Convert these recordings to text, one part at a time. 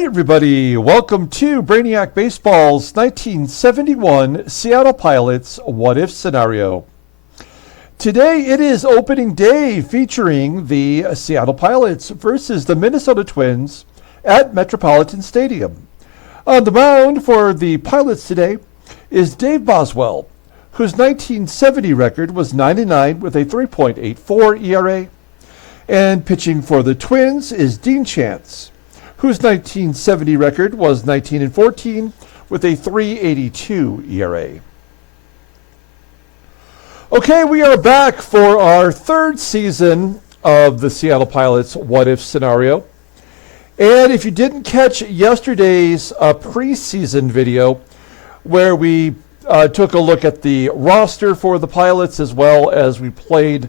Hey everybody, welcome to Brainiac Baseball's 1971 Seattle Pilots What If Scenario. Today it is opening day featuring the Seattle Pilots versus the Minnesota Twins at Metropolitan Stadium. On the mound for the Pilots today is Dave Boswell, whose 1970 record was 99 with a 3.84 ERA. And pitching for the Twins is Dean Chance, whose 1970 record was 19-14 with a 3.82 ERA. Okay, we are back for our third season of the Seattle Pilots What If Scenario. And if you didn't catch yesterday's preseason video where we took a look at the roster for the Pilots as well as we played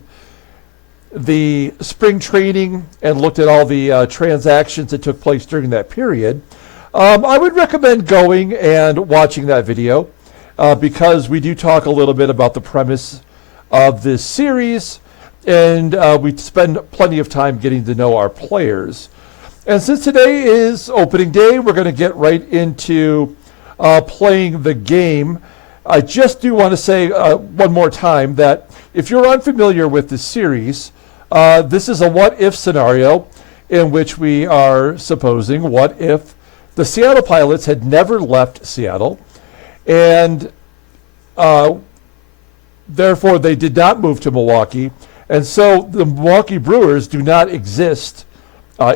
the spring training and looked at all the transactions that took place during that period, I would recommend going and watching that video because we do talk a little bit about the premise of this series, and we spend plenty of time getting to know our players. And since today is opening day, we're going to get right into playing the game. I just do want to say one more time that if you're unfamiliar with this series, this is a what-if scenario in which we are supposing what if the Seattle Pilots had never left Seattle and therefore they did not move to Milwaukee, and so the Milwaukee Brewers do not exist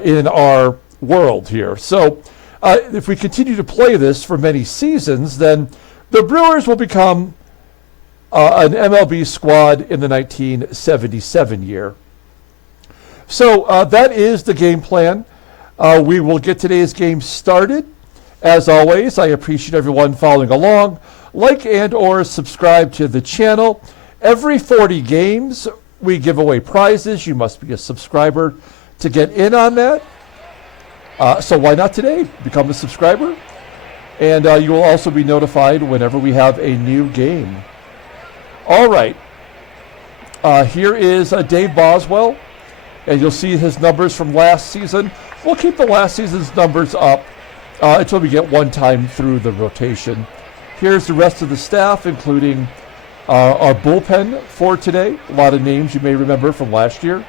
in our world here. So if we continue to play this for many seasons, then the Brewers will become an MLB squad in the 1977 year. So that is the game plan. We will get today's game started. As always, I appreciate everyone following along. Like and or subscribe to the channel. Every 40 games, we give away prizes. You must be a subscriber to get in on that. So why not today? Become a subscriber. And you will also be notified whenever we have a new game. All right. Here is Dave Boswell. And you'll see his numbers from last season. We'll keep the last season's numbers up until we get one time through the rotation. Here's the rest of the staff, including our bullpen for today. A lot of names you may remember from last year.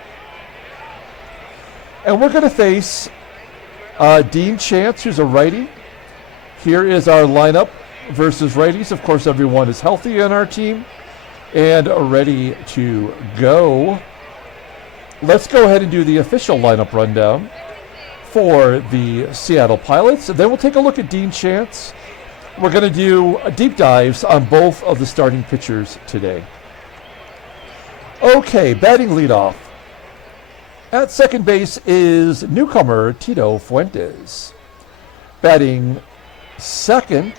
And we're going to face Dean Chance, who's a righty. Here is our lineup versus righties. Of course, everyone is healthy on our team and ready to go. Let's go ahead and do the official lineup rundown for the Seattle Pilots. And then we'll take a look at Dean Chance. We're going to do deep dives on both of the starting pitchers today. Okay, batting leadoff. At second base is newcomer Tito Fuentes. Batting second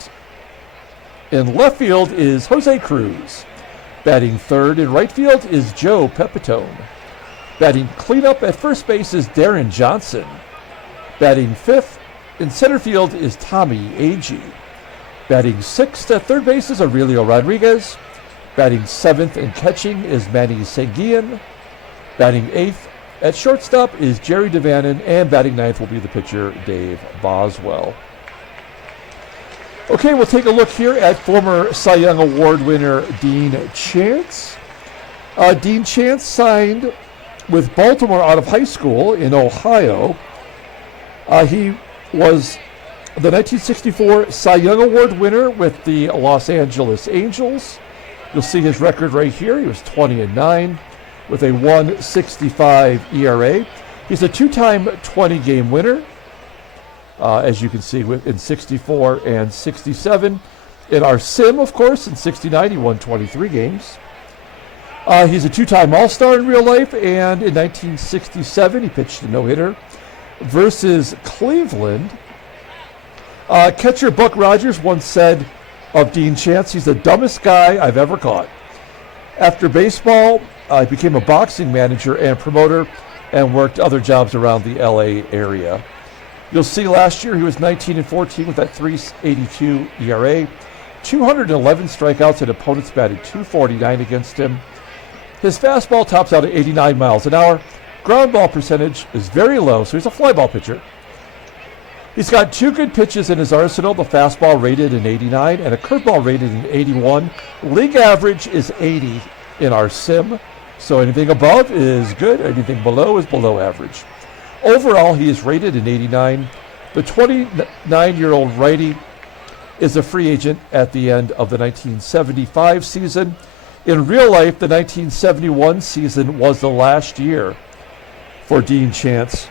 in left field is Jose CRUZ. Batting third in right field is Joe PEPITONE. Batting cleanup at first base is Deron Johnson. Batting fifth in center field is Tommie, AGEE. Batting sixth at third base is Aurelio Rodriguez. Batting seventh in catching is Manny SANGUILLEN. Batting eighth at shortstop is Jerry DaVANON, and batting ninth will be the pitcher Dave Boswell. Okay, we'll take a look here at former Cy Young Award winner Dean Chance. Dean Chance signed with Baltimore out of high school in Ohio. He was the 1964 Cy Young Award winner with the Los Angeles Angels. You'll see his record right here. He was 20-9 with a 1.65 ERA. He's a two-time 20-game winner, as you can see in 64 and 67. In our sim, of course, in 69, he won 23 games. He's a two-time All-Star in real life, and in 1967, he pitched a no-hitter versus Cleveland. Catcher Buck Rogers once said of Dean Chance, he's the dumbest guy I've ever caught. After baseball, he became a boxing manager and promoter and worked other jobs around the LA area. You'll see last year he was 19-14 with that 3.82 ERA, 211 strikeouts, and opponents batted .249 against him. His fastball tops out at 89 miles an hour. Ground ball percentage is very low, so he's a fly ball pitcher. He's got 2 good pitches in his arsenal, the fastball rated in 89 and a curveball rated in 81. League average is 80 in our sim, so anything above is good, anything below is below average. Overall, he is rated in 89. The 29-year-old righty is a free agent at the end of the 1975 season. In real life, the 1971 season was the last year for Dean Chance.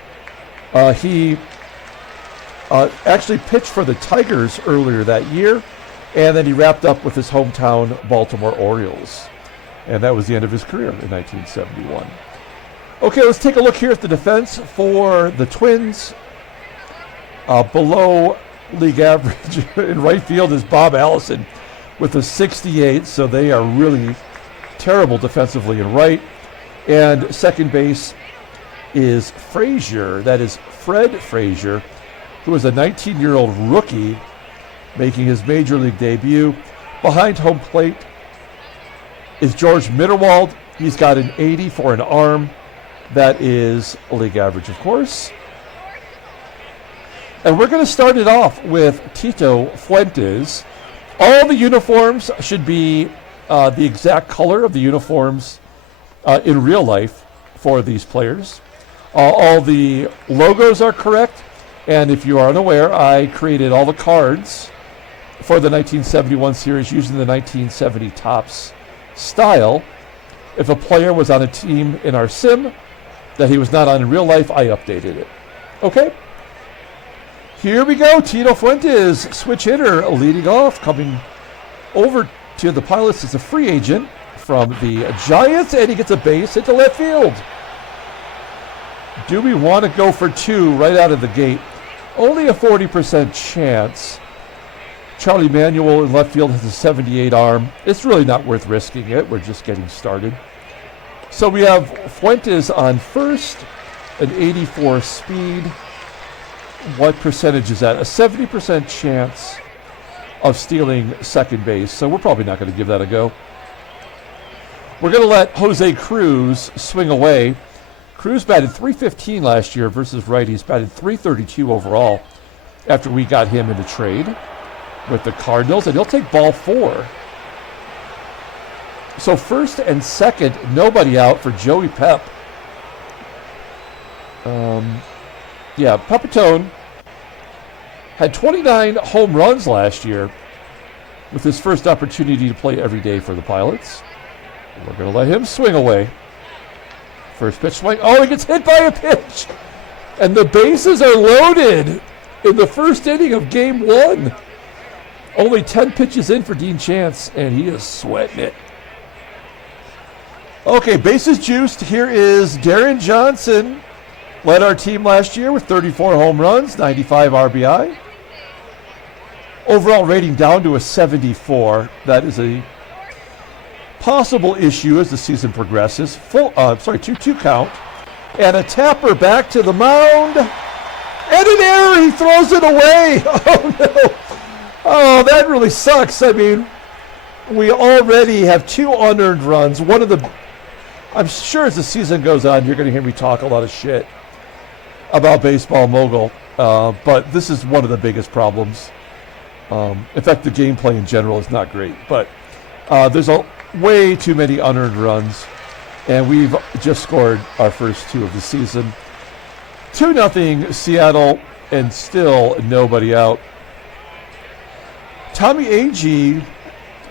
He actually pitched for the Tigers earlier that year, and then he wrapped up with his hometown Baltimore Orioles. And that was the end of his career in 1971. Okay, let's take a look here at the defense for the Twins. Below league average in right field is Bob Allison with a 68, so they are really terrible defensively in right. And second base is Frazier, that is Fred Frazier, who is a 19-year-old rookie making his major league debut. Behind home plate is George Mitterwald. He's got an 80 for an arm. That is a league average, of course. And we're going to start it off with Tito Fuentes. All the uniforms should be the exact color of the uniforms in real life for these players. All the logos are correct. And if you are unaware, I created all the cards for the 1971 series using the 1970 Topps style. If a player was on a team in our sim that he was not on in real life, I updated it. Okay. Here we go. Tito Fuentes, switch hitter, leading off, coming over to the Pilots as a free agent from the Giants, and he gets a base into left field. Do we want to go for 2 right out of the gate? Only a 40% chance. Charlie Manuel in left field has a 78 arm. It's really not worth risking it. We're just getting started. So we have Fuentes on first, an 84 speed. What percentage is that? A 70% chance of stealing second base. So we're probably not going to give that a go. We're going to let Jose Cruz swing away. Cruz batted .315 last year versus righties, batted .332 overall after we got him in the trade with the Cardinals, and he'll take ball 4. So first and second, nobody out for Joey Pep. Pepitone had 29 home runs last year with his first opportunity to play every day for the Pilots. We're going to let him swing away. First pitch swing. Oh, he gets hit by a pitch. And the bases are loaded in the first inning of game 1. Only 10 pitches in for Dean Chance, and he is sweating it. Okay, bases juiced. Here is Deron Johnson. Led our team last year with 34 home runs, 95 RBI. Overall rating down to a 74. That is a possible issue as the season progresses. 2-2 count. And a tapper back to the mound. And an error, he throws it away. Oh, no. Oh, that really sucks. I mean, we already have 2 unearned runs. I'm sure as the season goes on, you're going to hear me talk a lot of shit about Baseball Mogul. But this is one of the biggest problems. In fact, the gameplay in general is not great. But there's way too many unearned runs. And we've just scored our first 2 of the season. 2-0 Seattle, and still nobody out. Tommie AGEE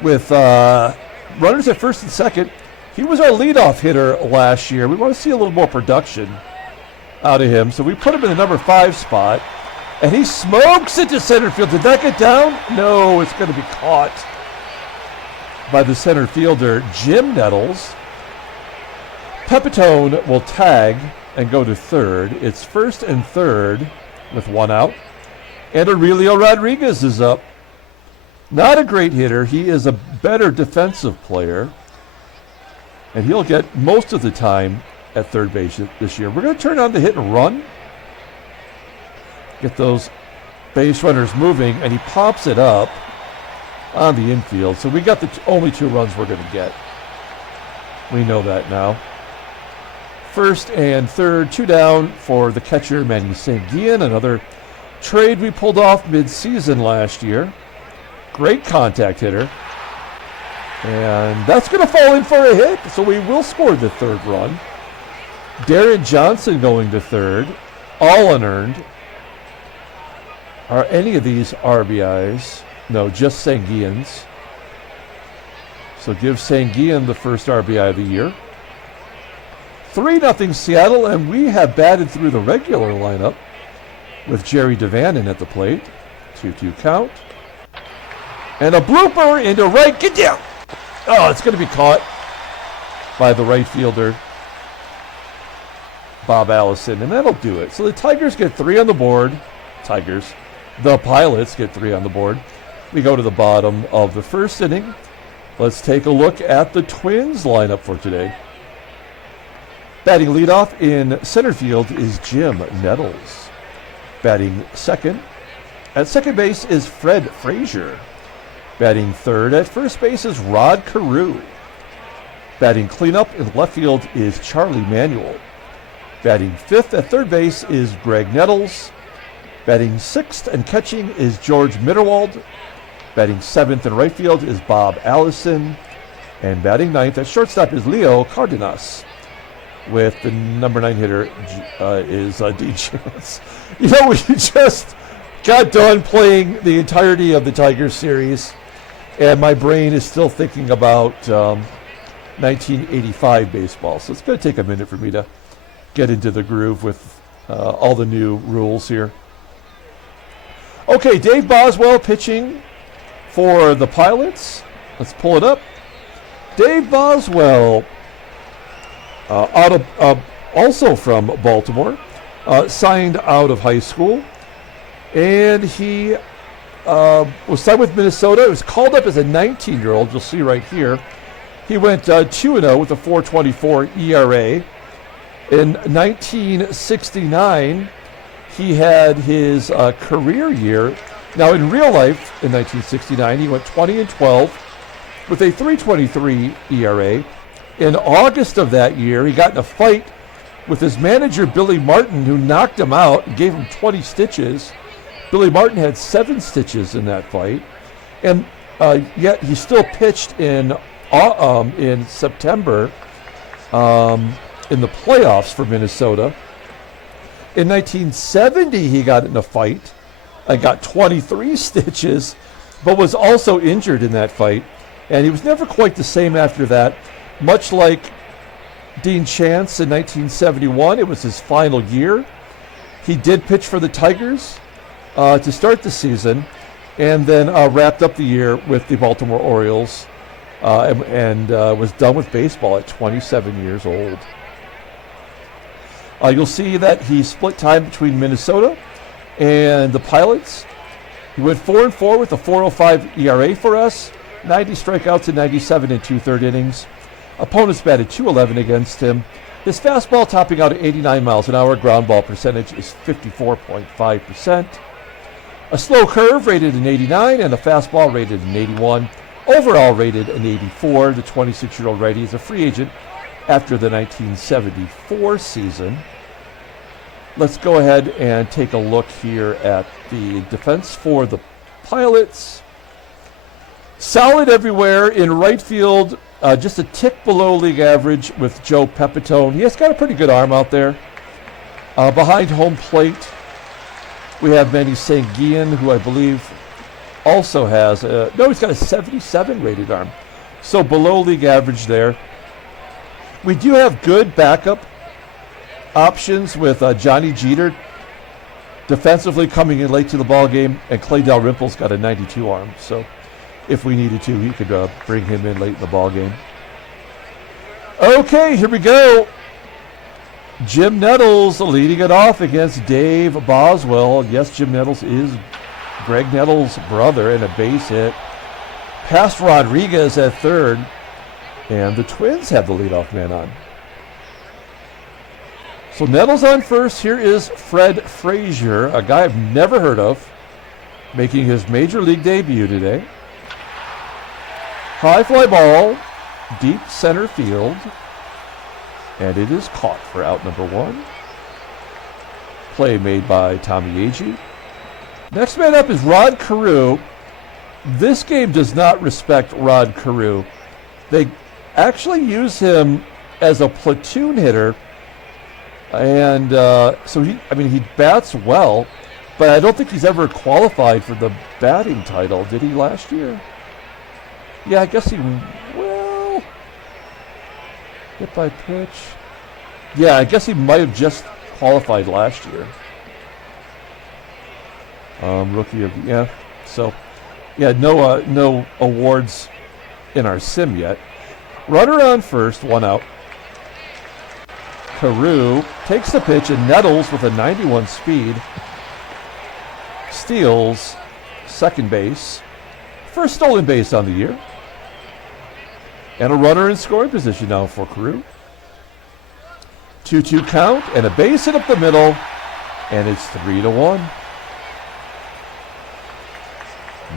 with runners at first and second. He was our leadoff hitter last year. We want to see a little more production out of him. So we put him in the number 5 spot. And he smokes it to center field. Did that get down? No, it's going to be caught by the center fielder, Jim Nettles. Pepitone will tag and go to third. It's first and third with 1 out. And Aurelio Rodriguez is up. Not a great hitter. He is a better defensive player. And he'll get most of the time at third base this year. We're going to turn on the hit and run. Get those base runners moving. And he pops it up on the infield. So we got the only 2 runs we're going to get. We know that now. First and third, 2 down for the catcher, Manny. Another trade we pulled off mid-season last year. Great contact hitter. And that's going to fall in for a hit, so we will score the third run. Darren Johnson going to third, all unearned. Are any of these RBIs? No, just Sanguillens. So give Sanguillen the first RBI of the year. 3-0 Seattle, and we have batted through the regular lineup with Jerry DaVANON at the plate. 2-2 count. And a blooper into right. Get down! Oh, it's going to be caught by the right fielder, Bob Allison, and that'll do it. So the Tigers get 3 on the board. The Pilots get 3 on the board. We go to the bottom of the first inning. Let's take a look at the Twins lineup for today. Batting leadoff in center field is Jim Nettles. Batting second at second base is Fred Frazier. Batting third at first base is Rod Carew. Batting cleanup in left field is Charlie Manuel. Batting fifth at third base is Graig Nettles. Batting sixth and catching is George Mitterwald. Batting seventh in right field is Bob Allison. And batting ninth at shortstop is Leo Cardenas. With the number 9 hitter is Dean Chance. You know, we just got done playing the entirety of the Tigers series, and my brain is still thinking about 1985 baseball. So it's going to take a minute for me to get into the groove with all the new rules here. Okay, Dave Boswell pitching for the Pilots. Let's pull it up. Dave Boswell, also from Baltimore, signed out of high school, and he was signed with Minnesota. He was called up as a 19-year-old. You'll see right here. He went 2-0 with a 4.24 ERA. In 1969, he had his career year. Now, in real life, in 1969, he went 20-12 with a 3.23 ERA. In August of that year, he got in a fight with his manager, Billy Martin, who knocked him out and gave him 20 stitches. Billy Martin had 7 stitches in that fight. And yet he still pitched in September in the playoffs for Minnesota. In 1970, he got in a fight and got 23 stitches, but was also injured in that fight. And he was never quite the same after that. Much like Dean Chance in 1971, it was his final year. He did pitch for the Tigers to start the season, and then wrapped up the year with the Baltimore Orioles, and was done with baseball at 27 years old. You'll see that he split time between Minnesota and the Pilots. He went 4-4 with a 4.05 ERA for us, 90 strikeouts in 97 and 2/3 innings. Opponents batted .211 against him. His fastball topping out at 89 miles an hour. Ground ball percentage is 54.5%. A slow curve rated an 89 and a fastball rated an 81. Overall rated an 84. The 26-year-old righty is a free agent after the 1974 season. Let's go ahead and take a look here at the defense for the Pilots. Solid everywhere. In right field, just a tick below league average with Joe Pepitone. He has got a pretty good arm out there. Behind home plate, we have Manny Sanguillen, who I believe also has he's got a 77 rated arm. So below league average there. We do have good backup options with Johnny Jeter defensively coming in late to the ball game, and Clay Dalrymple's got a 92 arm. So if we needed to, he could bring him in late in the ball game. Okay, here we go. Jim Nettles leading it off against Dave Boswell. Yes, Jim Nettles is Graig Nettles' brother, and a base hit past Rodriguez at third. And the Twins have the leadoff man on. So Nettles on first. Here is Fred Frazier, a guy I've never heard of, making his major league debut today. High fly ball, deep center field, and it is caught for out number 1. Play made by Tommie AGEE. Next man up is Rod CAREW. This game does not respect Rod CAREW. They actually use him as a platoon hitter, and so he bats well, but I don't think he's ever qualified for the batting title. Did he last year? Yeah, I guess he will. Hit by pitch. Yeah, I guess he might have just qualified last year. Rookie of the year. So, yeah, no awards in our sim yet. Runner on first, 1 out. CAREW takes the pitch and nettles with a 91 speed. Steals second base. First stolen base on the year. And a runner in scoring position now for CAREW. 2-2 count and a base hit up the middle, and it's 3-1.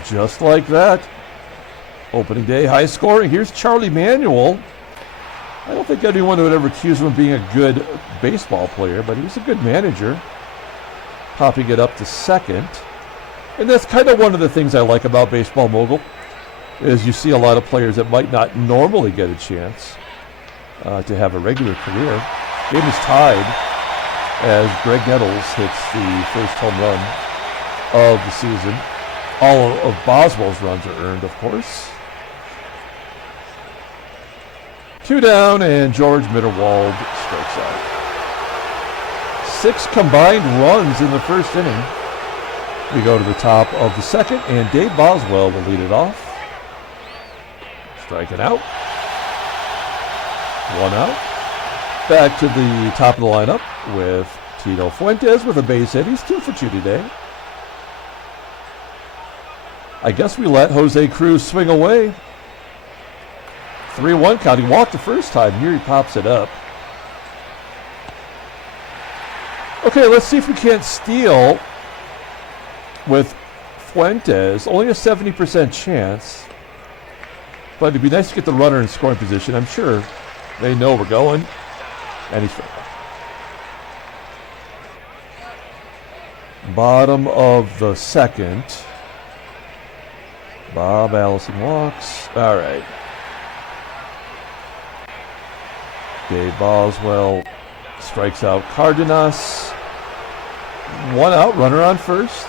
Just like that. Opening day, high scoring. Here's Charlie Manuel. I don't think anyone would ever accuse him of being a good baseball player, but he was a good manager. Popping it up to second. And that's kind of one of the things I like about Baseball Mogul, is you see a lot of players that might not normally get a chance to have a regular career. Game is tied as Graig Nettles hits the first home run of the season. All of Boswell's runs are earned, of course. 2 down, and George Mitterwald strikes out. 6 combined runs in the first inning. We go to the top of the second, and Dave Boswell will lead it off. Striking out. 1 out. Back to the top of the lineup with Tito Fuentes with a base hit. He's 2 for 2 today. I guess we let Jose Cruz swing away. 3-1 count. He walked the first time. Here he pops it up. Okay, let's see if we can't steal with Fuentes. Only a 70% chance. But it'd be nice to get the runner in scoring position. I'm sure they know we're going. And he's straight. Bottom of the second. Bob Allison walks. All right. Dave Boswell strikes out Cardenas. 1 out, runner on first.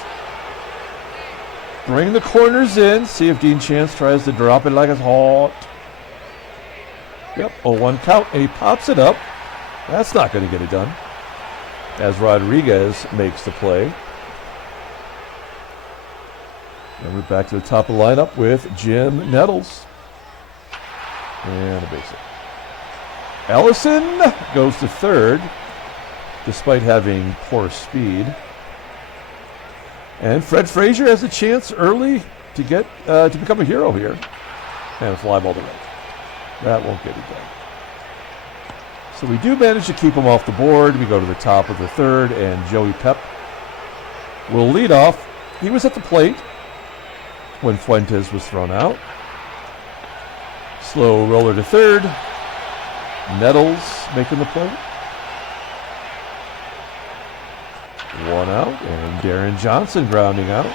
Bring the corners in. See if Dean Chance tries to drop it like it's hot. Yep, 0-1 count, and he pops it up. That's not going to get it done, as Rodriguez makes the play. And we're back to the top of the lineup with Jim Nettles. And a base hit. Allison goes to third, despite having poor speed. And Fred Frazier has a chance early to get to become a hero here. And a fly ball to right. That won't get it done. So we do manage to keep him off the board. We go to the top of the third, and Joey Pep will lead off. He was at the plate when Fuentes was thrown out. Slow roller to third. Nettles making the play. 1 out, and Deron Johnson grounding out.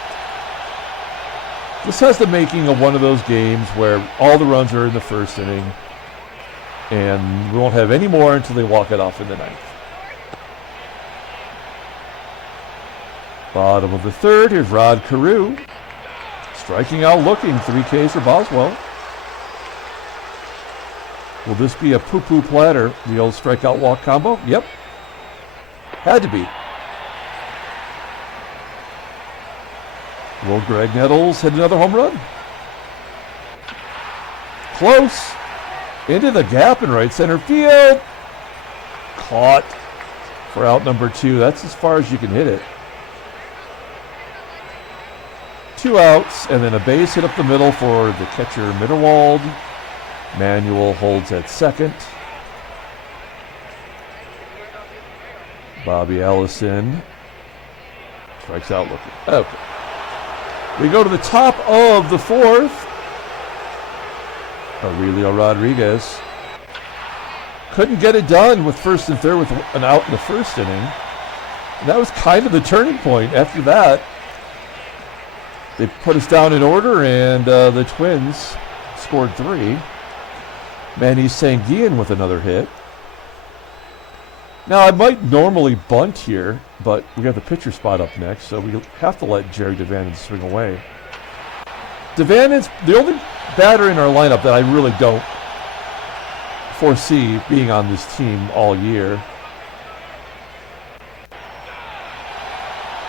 This has the making of one of those games where all the runs are in the first inning, and we won't have any more until they walk it off in the ninth. Bottom of the third, here's Rod CAREW. Striking out looking, 3 Ks for Boswell. Will this be a poo-poo platter, the old strikeout walk combo? Yep. Had to be. Will Graig Nettles hit another home run? Close. Into the gap in right center field. Caught for out number 2. That's as far as you can hit it. 2 outs, and then a base hit up the middle for the catcher Mitterwald. Manuel holds at second. Bobby Allison strikes out looking. Okay. We go to the top of the fourth. Aurelio Rodriguez couldn't get it done with first and third with an out in the first inning. And that was kind of the turning point. After that, They put us down in order, and the Twins scored 3. Manny SANGUILLEN with another hit. Now, I might normally bunt here, but we have the pitcher spot up next, so we have to let Jerry DaVanon swing away. DaVanon's the only batter in our lineup that I really don't foresee being on this team all year.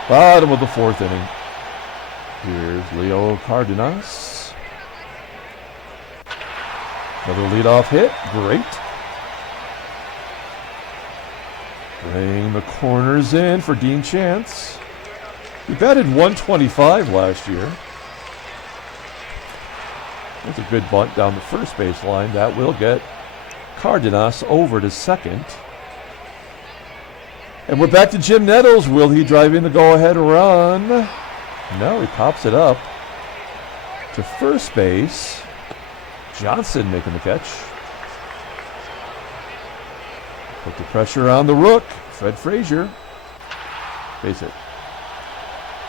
Bottom of the 4th inning. Here's Leo Cardenas. Another leadoff hit. Great. Playing the corners in for Dean Chance. He batted 125 last year. That's a good bunt down the first base line. That will get Cardenas over to second. And we're back to Jim Nettles. Will he drive in the go-ahead run? No, he pops it up to first base. Johnson making the catch. Put the pressure on the rook, Fred Frazier. Base hit.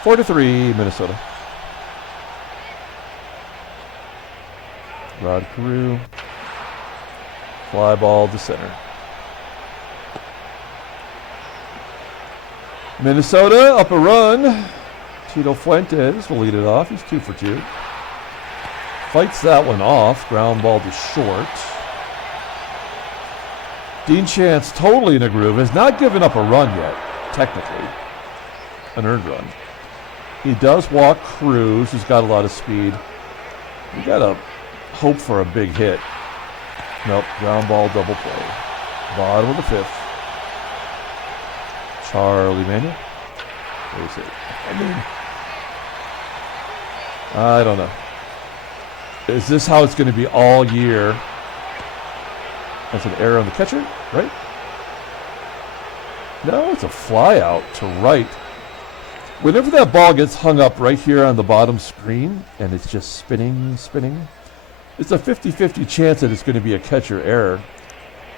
4-3, Minnesota. Rod Carew. Fly ball to center. Minnesota up a run. Tito Fuentes will lead it off. He's 2 for 2. Fights that one off. Ground ball to short. Dean Chance totally in a groove. Has not given up a run yet, technically. An earned run. He does walk CRUZ, who's got a lot of speed. We got to hope for a big hit. Nope, ground ball double play. Bottom of the 5th. Charlie Manny. Where is it? I don't know. Is this how it's going to be all year? That's an error on the catcher, right? No, it's a fly out to right. Whenever that ball gets hung up right here on the bottom screen and it's just spinning, it's a 50-50 chance that it's going to be a catcher error.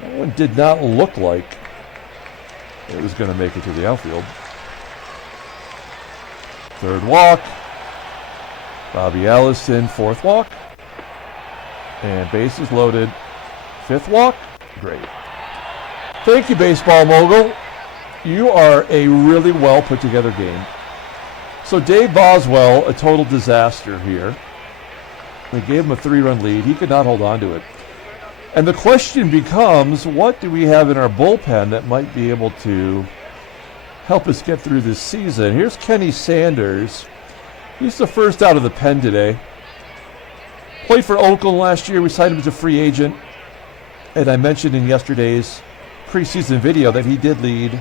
That one did not look like it was going to make it to the outfield. 3rd walk. Bobby Allison, 4th walk. And bases loaded. 5th walk. Great. Thank you, baseball mogul. You are a really well put together game. So Dave Boswell, a total disaster here. They gave him a 3-run lead. He could not hold on to it. And the question becomes, what do we have in our bullpen that might be able to help us get through this season? Here's Kenny Sanders. He's the first out of the pen today. Played for Oakland last year. We signed him as a free agent. And I mentioned in yesterday's preseason video that he did lead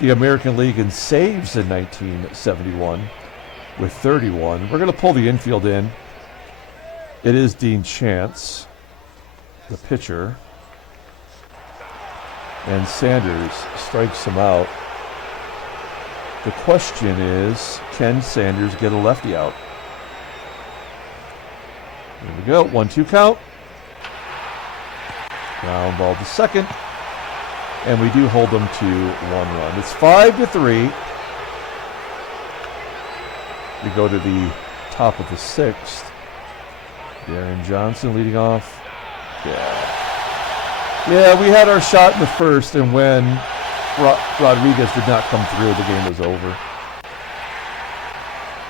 the American League in saves in 1971 with 31. We're going to pull the infield in. It is Dean Chance, the pitcher. And Sanders strikes him out. The question is, can Sanders get a lefty out? Here we go, 1-2 count. Ground ball to second. And we do hold them to 1 run. It's 5-3. We go to the top of the 6th. Deron Johnson leading off. Yeah, we had our shot in the first, and when Rodriguez did not come through, the game was over.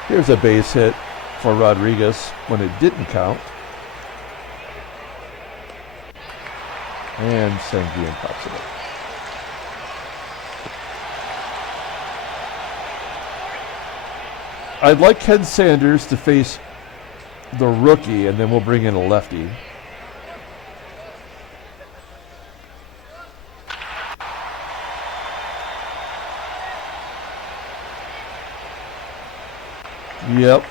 Here's a base hit for Rodriguez when it didn't count. And SANGUILLEN pops it up. I'd like Ken Sanders to face the rookie, and then we'll bring in a lefty. Yep.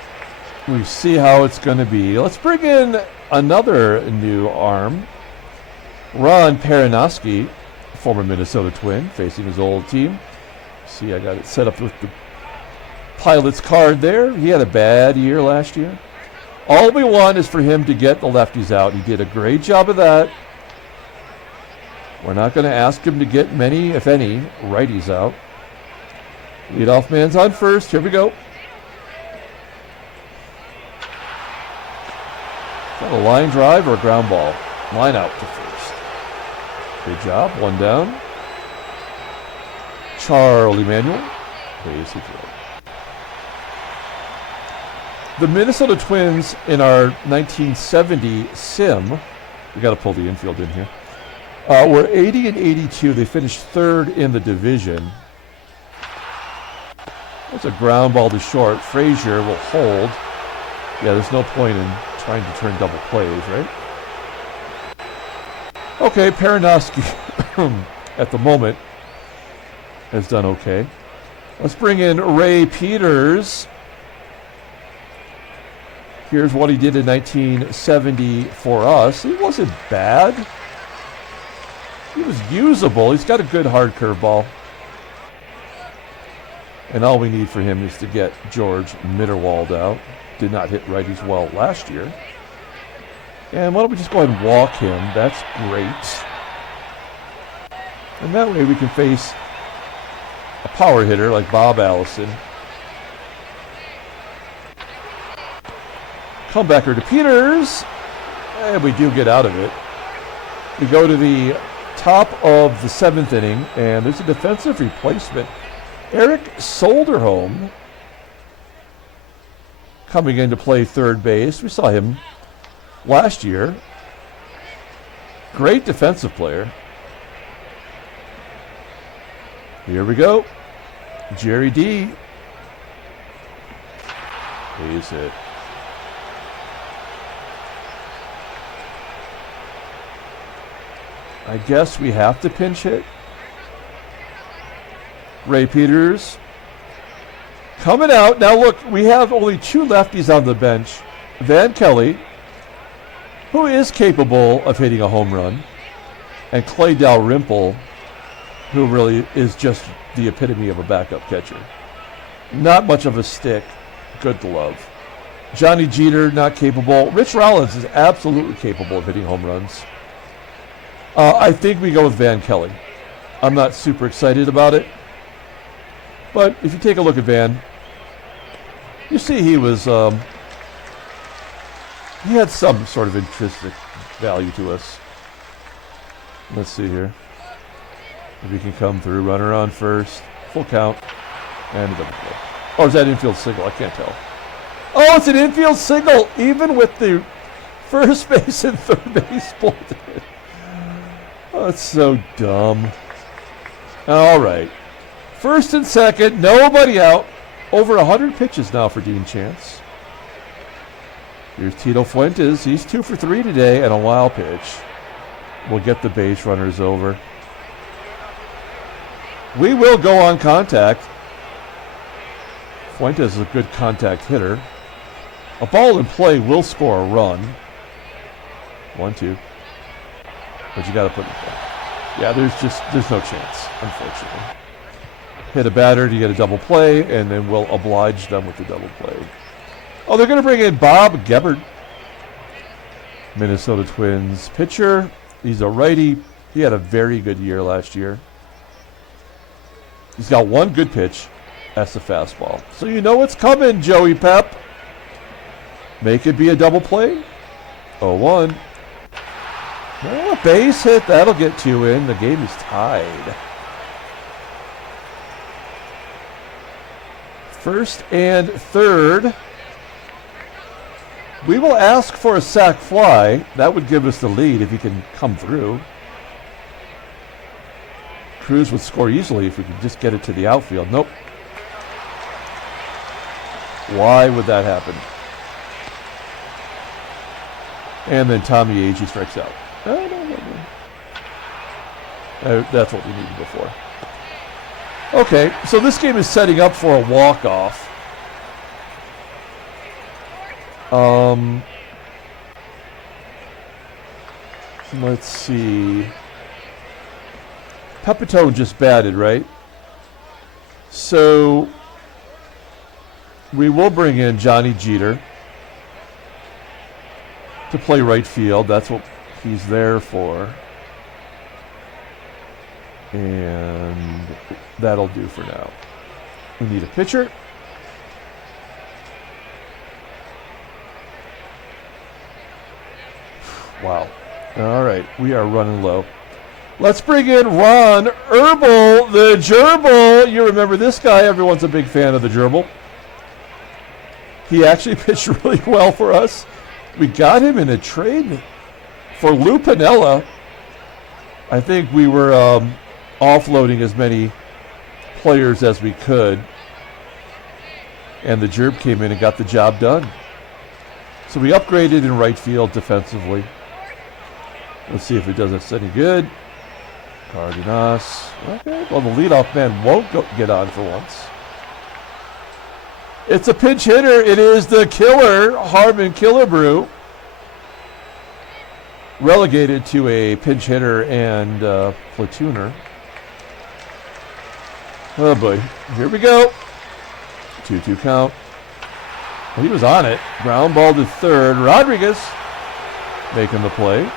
We see how it's going to be. Let's bring in another new arm. Ron Perinoski, former Minnesota Twin, facing his old team. See, I got it set up with the Pilot's card there. He had a bad year last year. All we want is for him to get the lefties out. He did a great job of that. We're not going to ask him to get many, if any, righties out. Leadoff man's on first. Here we go. that a line drive or a ground ball? Line out to first. Good job. One down. Charlie Manuel. Base hit throw. The Minnesota Twins in our 1970 sim, we got to pull the infield in here, were 80 and 82. They finished third in the division. That's a ground ball to short. Frazier will hold. Yeah, there's no point in trying to turn double plays, right? Okay, Paranowski at the moment has done okay. Let's bring in Ray Peters. Here's what he did in 1970 for us. He wasn't bad. He was usable. He's got a good hard curveball. And all we need for him is to get George MITTERWALD out. Did not hit righties well last year. And why don't we just go ahead and walk him? That's great. And that way we can face a power hitter like Bob Allison. Comebacker to Peters. And we do get out of it. We go to the top of the 7th inning, and there's a defensive replacement. Eric Solderholm coming in to play third base. We saw him last year. Great defensive player. Here we go. Jerry D. Base hit. I guess we have to pinch hit. Ray Peters coming out. Now look, we have only 2 lefties on the bench. Van Kelly, who is capable of hitting a home run, and Clay Dalrymple, who really is just the epitome of a backup catcher. Not much of a stick, good glove. Johnny Jeter, not capable. Rich Rollins is absolutely capable of hitting home runs. I think we go with Van Kelly. I'm not super excited about it. But if you take a look at Van, you see he was, he had some sort of intrinsic value to us. Let's see here. If he can come through, runner on first, full count, and a double play. Or is that infield single? I can't tell. Oh, it's an infield single, even with the first base and third base split. Oh, that's so dumb. All right. First and second, nobody out. Over 100 pitches now for Dean Chance. Here's Tito Fuentes. He's 2 for 3 today and a wild pitch. We'll get the base runners over. We will go on contact. Fuentes is a good contact hitter. A ball in play will score a run. 1-2. But you got to put it in play. Yeah, there's no chance, unfortunately. Hit a batter to get a double play, and then we'll oblige them with the double play. Oh, they're going to bring in Bob Gebhard, Minnesota Twins pitcher. He's a righty. He had a very good year last year. He's got one good pitch. That's the fastball. So you know what's coming, Joey Pep. Make it be a double play. 0-1. Oh, base hit. That'll get 2 in. The game is tied. First and third. We will ask for a sac fly. That would give us the lead if he can come through. CRUZ would score easily if we could just get it to the outfield. Nope. Why would that happen? And then Tommie AGEE strikes out. No. That's what we needed before. Okay, so this game is setting up for a walk-off. Let's see. PEPITONE just batted, right? So we will bring in Johnny Jeter to play right field. That's what he's there for. And that'll do for now. We need a pitcher. Wow. All right, we are running low. Let's bring in Ron Herbal, the gerbil. You remember this guy. Everyone's a big fan of the gerbil. He actually pitched really well for us. We got him in a trade for Lou Piniella. I think we were offloading as many players as we could. And the gerb came in and got the job done. So we upgraded in right field defensively. Let's see if it does us any good. Cardenas. Okay, well, the leadoff man won't get on for once. It's a pinch hitter. It is the killer, Harmon Killebrew. Relegated to a pinch hitter and platooner. Oh boy, here we go. 2-2 count. Well, he was on it. Ground ball to third. Rodriguez making the play.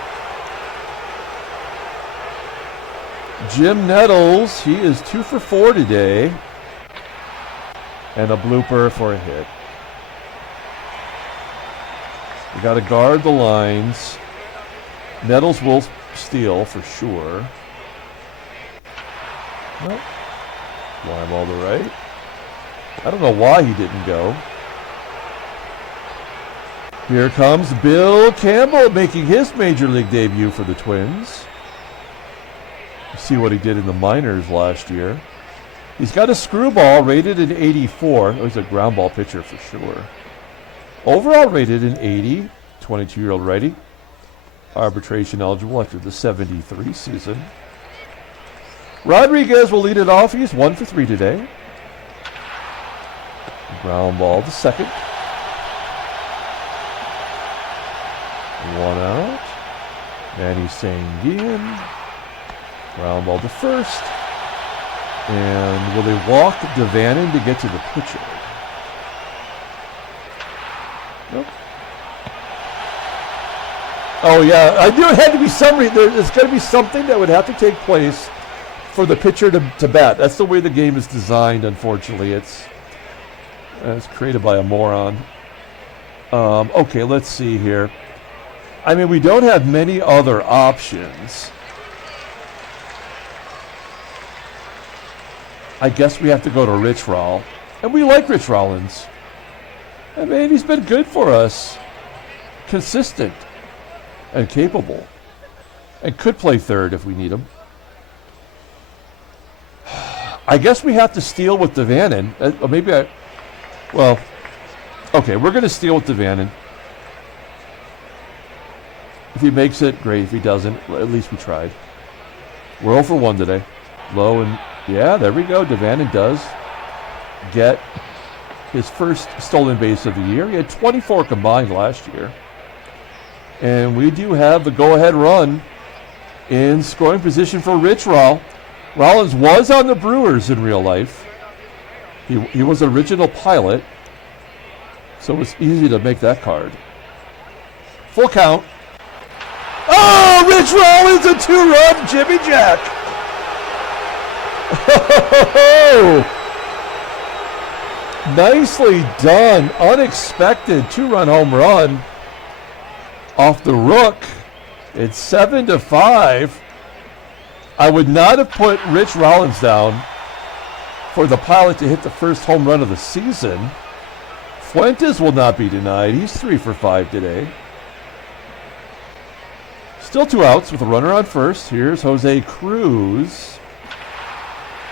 Jim Nettles, he is 2 for 4 today. And a blooper for a hit. We got to guard the lines. Nettles will steal for sure. Well, fly ball to right. I don't know why he didn't go. Here comes Bill Campbell making his major league debut for the Twins. You see what he did in the minors last year. He's got a screwball rated in 84. Oh, he's a ground ball pitcher for sure. Overall rated in 80. 22-year-old righty. Arbitration eligible after the 73 season. Rodriguez will lead it off. He's 1 for 3 today. Ground ball to second. 1 out. Manny Sanguillen. Ground ball to first. And will they walk DaVANON to get to the pitcher? Nope. Oh, yeah. I knew it had to be some reason. There's going to be something that would have to take place for the pitcher to bat. That's the way the game is designed, unfortunately. It's created by a moron. Okay, let's see here. I mean, we don't have many other options. I guess we have to go to Rich Rawl. And we like Rich Rollins. I mean, he's been good for us. Consistent. And capable. And could play third if we need him. I guess we have to steal with DaVANON. Or maybe well, okay, we're going to steal with DaVANON. If he makes it, great. If he doesn't, at least we tried. We're 0 for 1 today. Low and, yeah, there we go. DaVANON does get his first stolen base of the year. He had 24 combined last year. And we do have the go-ahead run in scoring position for Rich Rawl. Rollins was on the Brewers in real life. He was original pilot. So it was easy to make that card. Full count. Oh, Rich Rollins, a 2-run Jimmy Jack. Oh, nicely done. Unexpected 2-run home run off the Rook. It's 7-5. I would not have put Rich Rollins down for the pilot to hit the first home run of the season. Fuentes will not be denied. He's 3 for 5 today. Still 2 outs with a runner on first. Here's Jose CRUZ.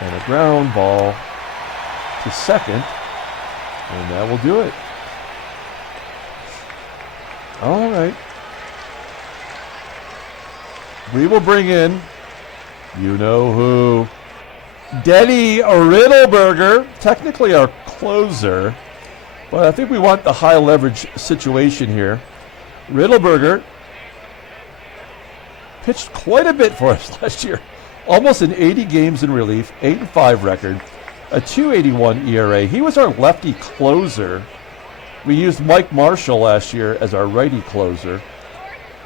And a ground ball to second. And that will do it. All right. We will bring in, you know who, Denny Riddleberger, technically our closer, but I think we want the high leverage situation here. Riddleberger pitched quite a bit for us last year. Almost in 80 games in relief, 8-5 record, a 2.81 ERA. He was our lefty closer. We used Mike Marshall last year as our righty closer.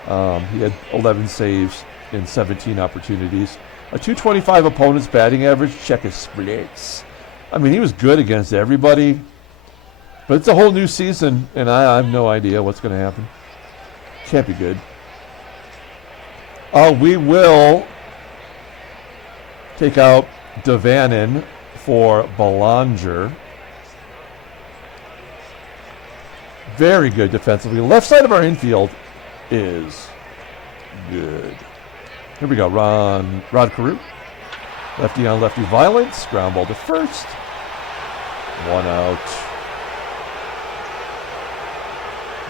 He had 11 saves in 17 opportunities. A 225 opponent's batting average. Check his splits. I mean, he was good against everybody. But it's a whole new season, and I have no idea what's going to happen. Can't be good. We will take out DaVANON for Belanger. Very good defensively. Left side of our infield is good. Here we go. Rod CAREW. Lefty on lefty violence. Ground ball to first. 1 out.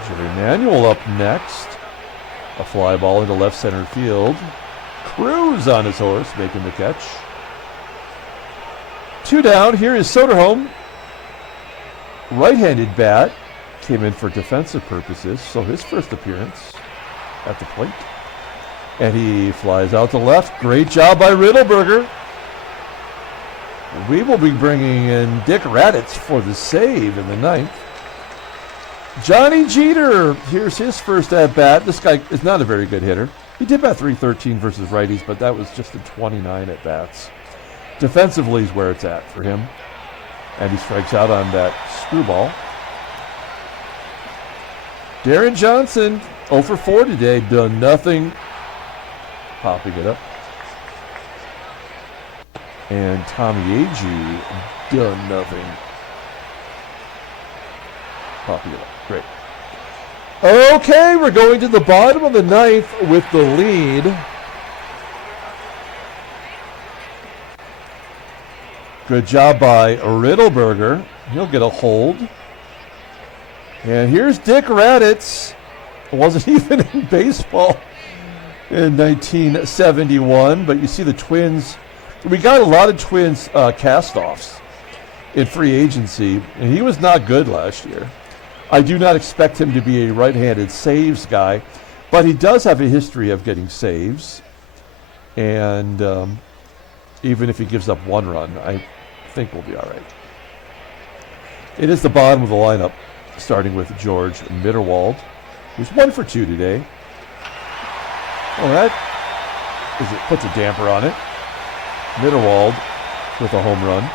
Jerry Manuel up next. A fly ball into left center field. CRUZ on his horse, making the catch. 2 down. Here is Soderholm. Right-handed bat. Came in for defensive purposes, so his first appearance at the plate. And he flies out to left. Great job by Riddleberger. We will be bringing in Dick Raditz for the save in the 9th. Johnny Jeter, here's his first at-bat. This guy is not a very good hitter. He did bat .313 versus righties, but that was just in 29 at-bats. Defensively is where it's at for him. And he strikes out on that screwball. Darren Johnson, 0 for 4 today, done nothing. Popping it up. And Tommie AGEE, done nothing. Popping it up. Great. Okay, we're going to the bottom of the 9th with the lead. Good job by Riddleberger. He'll get a hold. And here's Dick Raditz. Wasn't even in baseball in 1971, but you see the Twins. We got a lot of Twins cast-offs in free agency, and he was not good last year. I do not expect him to be a right-handed saves guy, but he does have a history of getting saves. And even if he gives up 1 run, I think we'll be all right. It is the bottom of the lineup, starting with George Mitterwald, who's 1 for 2 today. Oh, that puts a damper on it. Mitterwald with a home run.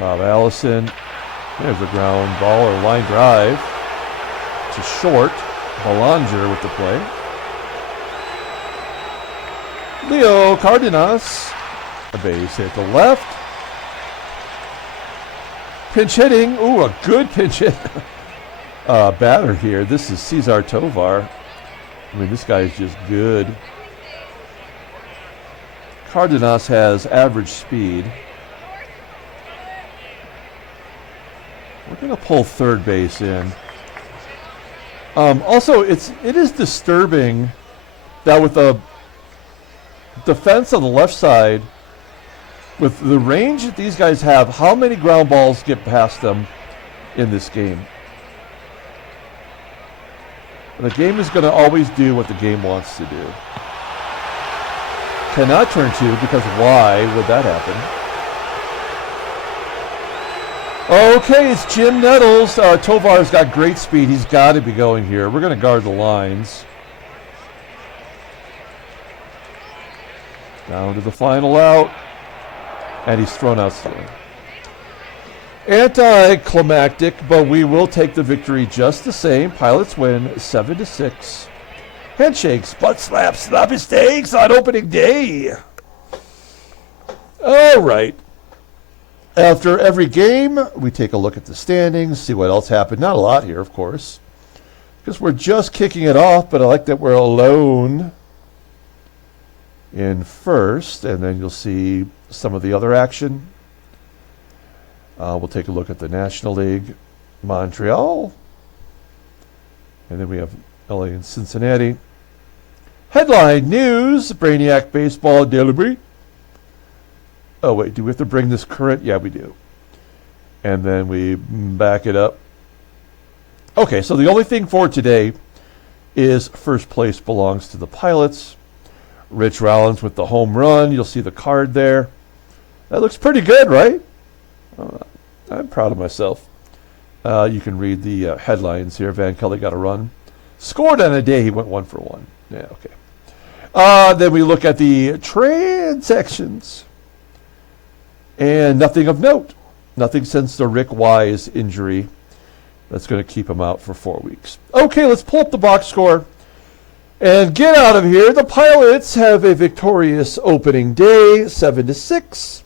Bob Allison. There's a ground ball or line drive to short. Belanger with the play. Leo Cardenas. A base hit to left. Pinch hitting. Ooh, a good pinch hit. Batter here. This is Cesar Tovar. I mean, this guy is just good. Cardenas has average speed. We're going to pull third base in. Also, it is disturbing that with the defense on the left side, with the range that these guys have, how many ground balls get past them in this game? The game is going to always do what the game wants to do. Cannot turn 2 because why would that happen? Okay, it's Jim Nettles. Tovar's got great speed. He's got to be going here. We're going to guard the lines. Down to the final out. And he's thrown out still. Anticlimactic, but we will take the victory just the same. Pilots win 7-6. Handshakes, butt slaps, sloppy steaks on opening day. All right. After every game, we take a look at the standings, see what else happened. Not a lot here, of course, because we're just kicking it off, but I like that we're alone in first, and then you'll see some of the other action. We'll take a look at the National League, Montreal, and then we have LA and Cincinnati. Headline news, Brainiac Baseball Daily. Oh, wait, do we have to bring this current? Yeah, we do. And then we back it up. Okay, so the only thing for today is first place belongs to the Pilots. Rich Rollins with the home run. You'll see the card there. That looks pretty good, right? I'm proud of myself. You can read the headlines here. Van Kelly got a run. Scored on a day. He went 1 for 1. Yeah, okay. Then we look at the transactions. And nothing of note. Nothing since the Rick Wise injury. That's going to keep him out for 4 weeks. Okay, let's pull up the box score and get out of here. The Pilots have a victorious opening day, 7-6.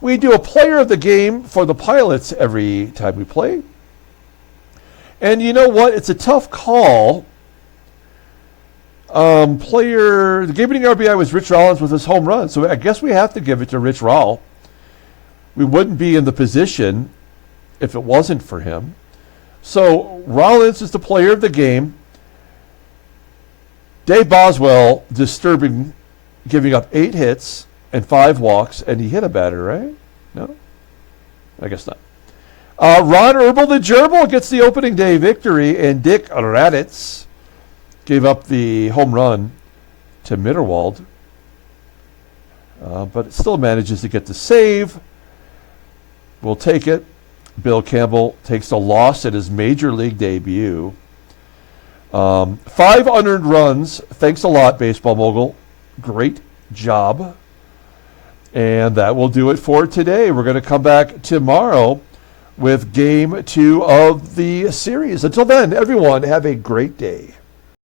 We do a player of the game for the Pilots every time we play. And you know what? It's a tough call. The game-winning RBI was Rich Rollins with his home run, so I guess we have to give it to Rich Roll. We wouldn't be in the position if it wasn't for him. So Rollins is the player of the game. Dave Boswell disturbing, giving up 8 hits and 5 walks, and he hit a batter, right? No? I guess not. Ron Herbal the Gerbil gets the opening day victory, and Dick Raditz gave up the home run to Mitterwald, but it still manages to get the save. We'll take it. Bill Campbell takes a loss at his major league debut. 5 unearned runs. Thanks a lot, Baseball Mogul. Great job. And that will do it for today. We're going to come back tomorrow with Game 2 of the series. Until then, everyone, have a great day.